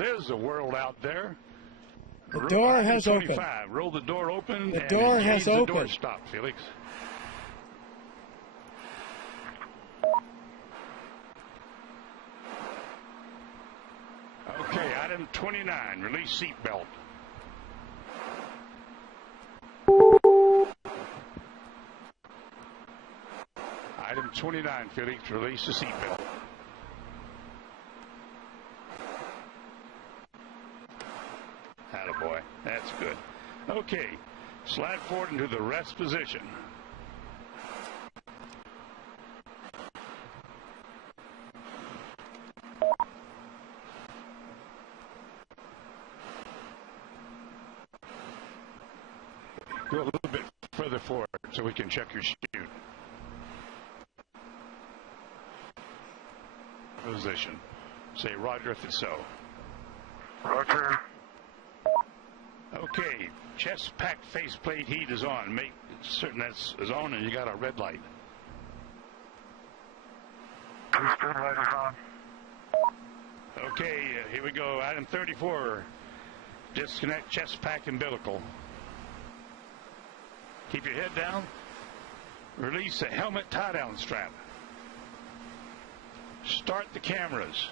there's the world out there. The door has opened. Roll the door open. The door has opened. The door stop, Felix. Okay, item 29, release seatbelt. Item 29, Felix, release the seatbelt. Attaboy, that's good. Okay, slide forward into the rest position. Go a little bit further forward so we can check your chute. Position. Say Roger if it's so. Roger. Okay, chest pack faceplate heat is on. Make certain that's on and you got a red light. Speed light is on. Okay, here we go. Item 34. Disconnect chest pack umbilical. Keep your head down. Release the helmet tie-down strap. Start the cameras.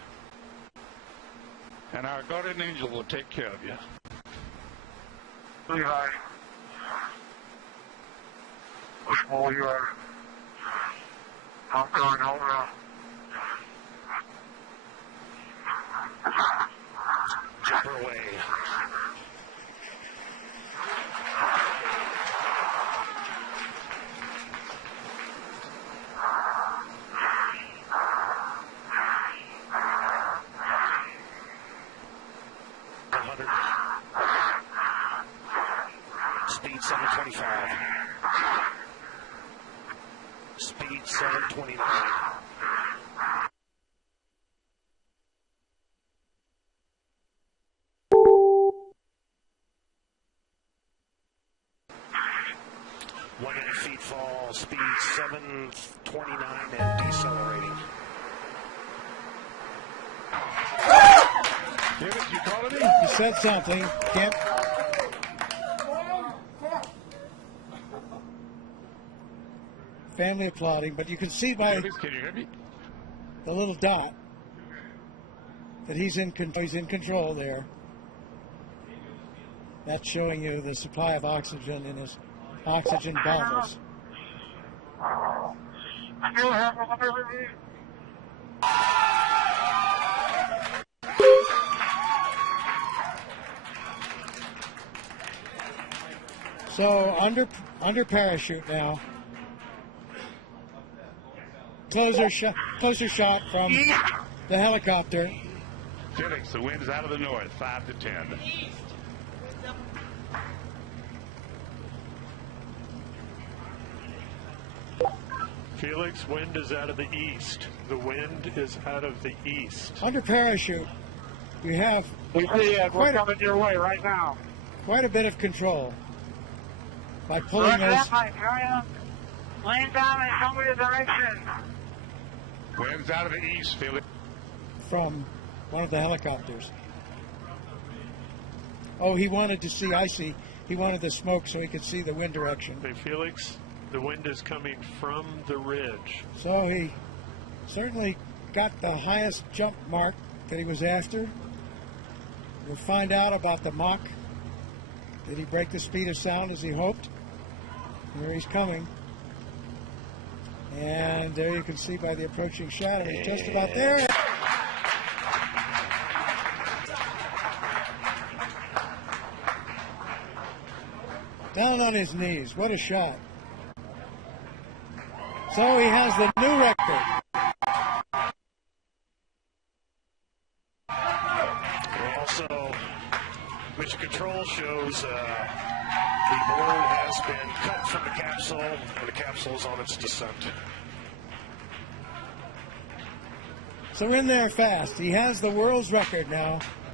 And our guardian angel will take care of you. Levi. How small you are. I'm going over. Chopper away. Speed 725. Speed 729. One and a feet fall, speed 729 and decelerating. David, you calling me? You said something. Can't. Family applauding, but you can see by Can you hear me? the little dot that he's in control there. That's showing you the supply of oxygen in his oxygen bottles. Still have mobility. So under parachute now. Closer shot from the helicopter. Felix, the wind's out of the north, 5 to 10. Felix, wind is out of the east. The wind is out of the east. Under parachute, you have We're coming your way right now. quite a bit of control by pulling Roger those. that, Mike. Hurry up. Lean down and show me the direction. Wind's out of the east, Felix. From one of the helicopters. Oh, he wanted to see, I see. He wanted the smoke so he could see the wind direction. Hey, Felix, the wind is coming from the ridge. So he certainly got the highest jump mark that he was after. We'll find out about the Mach. Did he break the speed of sound as he hoped? Here he's coming. And there you can see by the approaching shadow, he's just about there. Down on his knees. What a shot. So he has the new record. Also, Mission Control shows the balloon has been cut from the capsule, and the capsule is on its descent. So in there fast. He has the world's record now.